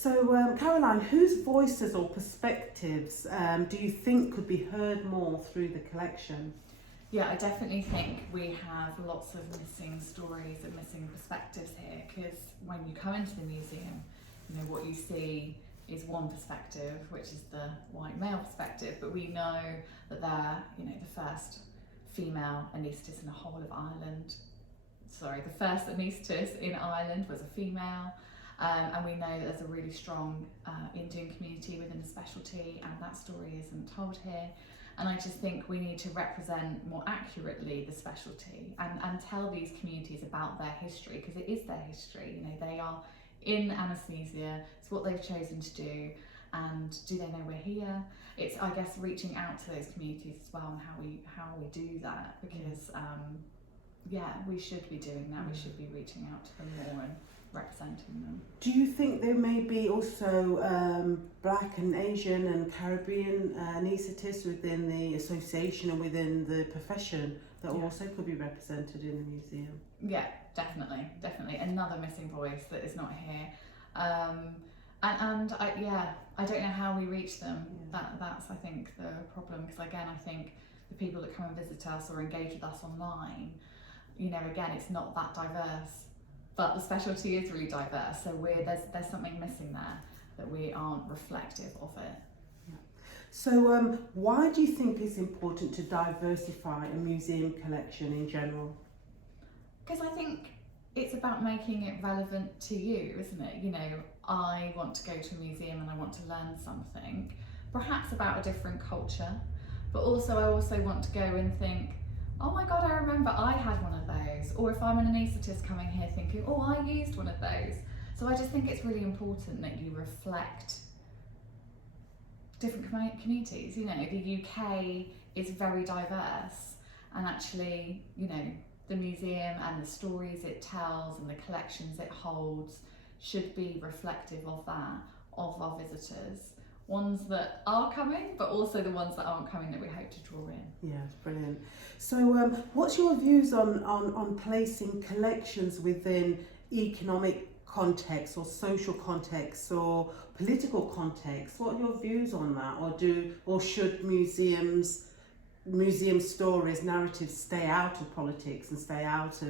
So, Caroline, whose voices or perspectives do you think could be heard more through the collection? Yeah, I definitely think we have lots of missing stories and missing perspectives here, because when you come into the museum, what you see is one perspective, which is the white male perspective, but we know that they're, the first female anaesthetist in the whole of Ireland. Sorry, the first anaesthetist in Ireland was a female. And we know that there's a really strong Indian community within the specialty, and that story isn't told here. And I just think we need to represent more accurately the specialty and tell these communities about their history, because it is their history. They are in anaesthesia, it's what they've chosen to do, and do they know we're here? It's, I guess, reaching out to those communities as well, and how we do that, because we should be doing that. We should be reaching out to them more and representing them. Do you think there may be also Black and Asian and Caribbean anaesthetists within the association and within the profession that also could be represented in the museum? Yeah, definitely. Another missing voice that is not here. And I don't know how we reach them. Yeah. That's, I think, the problem, because again, I think the people that come and visit us or engage with us online, again, it's not that diverse. But the specialty is really diverse, so there's something missing there, that we aren't reflective of it. Yeah. So why do you think it's important to diversify a museum collection in general? Because I think it's about making it relevant to you, isn't it? I want to go to a museum and I want to learn something, perhaps about a different culture, but I also want to go and think, oh my God, I remember I had one of those. Or if I'm an anaesthetist coming here thinking, oh, I used one of those. So I just think it's really important that you reflect different communities. The UK is very diverse, and actually, the museum and the stories it tells and the collections it holds should be reflective of that, of our visitors. Ones that are coming, but also the ones that aren't coming that we hope to draw in. Yeah, brilliant. So what's your views on placing collections within economic context or social context or political context? What are your views on that? Or should museum stories, narratives stay out of politics and stay out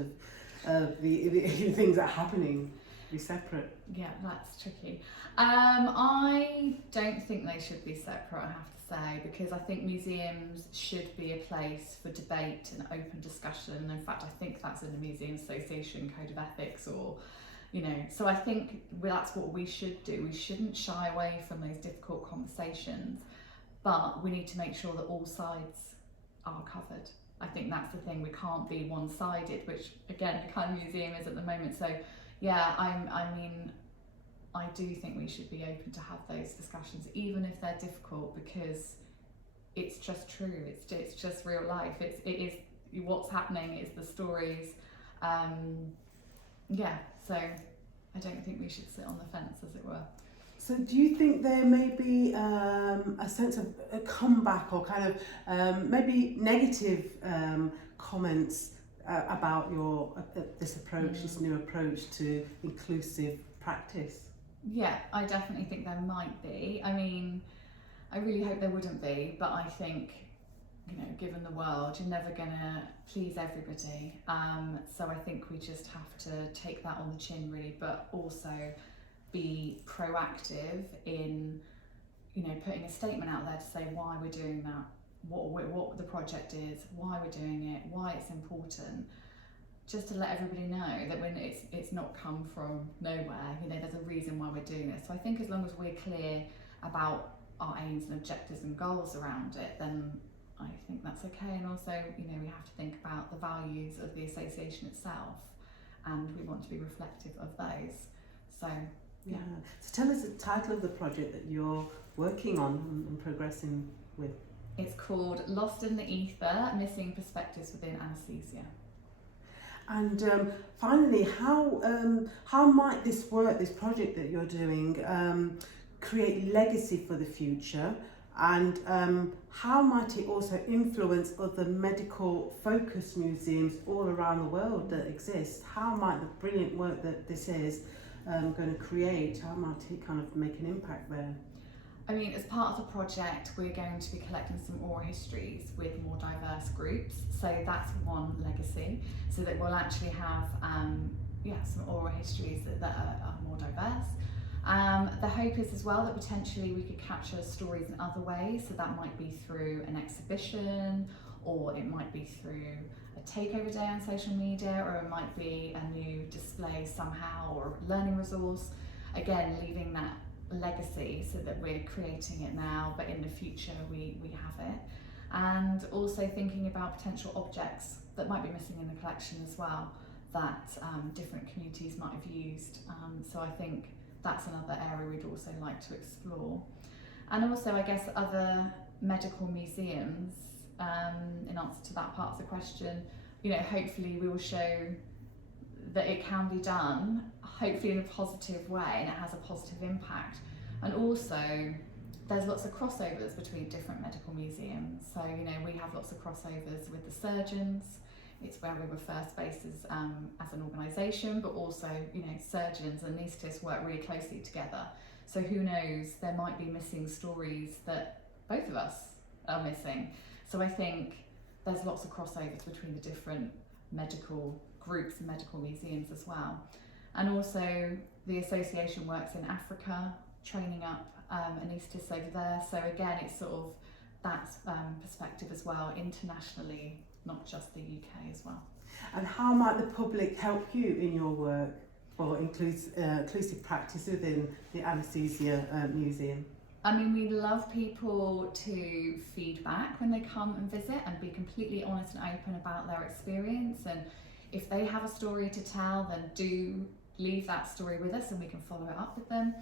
of the things that are happening? Be separate? Yeah, that's tricky. I don't think they should be separate, I have to say, because I think museums should be a place for debate and open discussion. In fact, I think that's in the Museum Association Code of Ethics, so I think that's what we should do. We shouldn't shy away from those difficult conversations, but we need to make sure that all sides are covered. I think that's the thing. We can't be one-sided, which again, the kind of museum is at the moment. So yeah, I do think we should be open to have those discussions, even if they're difficult, because it's just true. It's just real life. It is what's happening. It's the stories. So I don't think we should sit on the fence, as it were. So do you think there may be a sense of a comeback or kind of maybe negative comments about this approach, this new approach to inclusive practice? Yeah, I definitely think there might be. I mean, I really hope there wouldn't be, but I think, given the world, you're never going to please everybody. So I think we just have to take that on the chin, really, but also be proactive in, putting a statement out there to say why we're doing that, what the project is, why we're doing it, why it's important, just to let everybody know that when it's not come from nowhere, there's a reason why we're doing this. So I think as long as we're clear about our aims and objectives and goals around it, then I think that's okay. And also, we have to think about the values of the association itself, and we want to be reflective of those. So, yeah. So tell us the title of the project that you're working on and progressing with. It's called Lost in the Ether, Missing Perspectives Within Anaesthesia. And finally, how might this project that you're doing, create legacy for the future? And how might it also influence other medical focused museums all around the world that exist? How might the brilliant work that this is going to create? How might it kind of make an impact there? I mean, as part of the project, we're going to be collecting some oral histories with more diverse groups. So that's one legacy, so that we'll actually have some oral histories that are more diverse. The hope is as well that potentially we could capture stories in other ways. So that might be through an exhibition, or it might be through a takeover day on social media, or it might be a new display somehow, or a learning resource. Again, leaving that legacy so that we're creating it now, but in the future we have it. And also thinking about potential objects that might be missing in the collection as well, that different communities might have used. So I think that's another area we'd also like to explore. And also, I guess, other medical museums, in answer to that part of the question, hopefully we will show that it can be done, hopefully in a positive way, and it has a positive impact. And also, there's lots of crossovers between different medical museums. So, we have lots of crossovers with the surgeons. It's where we were first based as an organisation, but also, surgeons and anaesthetists work really closely together. So who knows, there might be missing stories that both of us are missing. So I think there's lots of crossovers between the different medical groups and medical museums as well. And also the association works in Africa, training up anaesthetists over there. So again, it's sort of that perspective as well, internationally, not just the UK as well. And how might the public help you in your work for inclusive practice within the Anaesthesia Museum? I mean, we love people to feedback when they come and visit and be completely honest and open about their experience. And if they have a story to tell, then do leave that story with us and we can follow it up with them.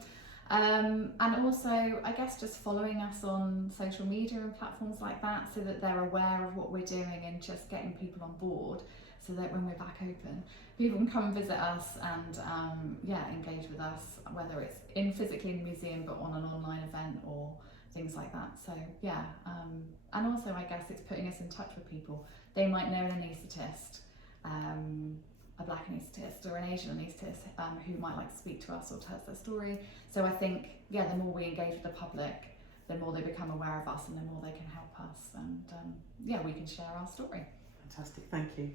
And also, I guess, just following us on social media and platforms like that, so that they're aware of what we're doing, and just getting people on board so that when we're back open, people can come and visit us and engage with us, whether it's physically in the museum but on an online event or things like that. So and also, I guess, it's putting us in touch with people. They might know an anaesthetist, a black anaesthetist or an Asian anaesthetist who might like to speak to us or tell us their story. So I think, the more we engage with the public, the more they become aware of us and the more they can help us, and we can share our story. Fantastic, thank you.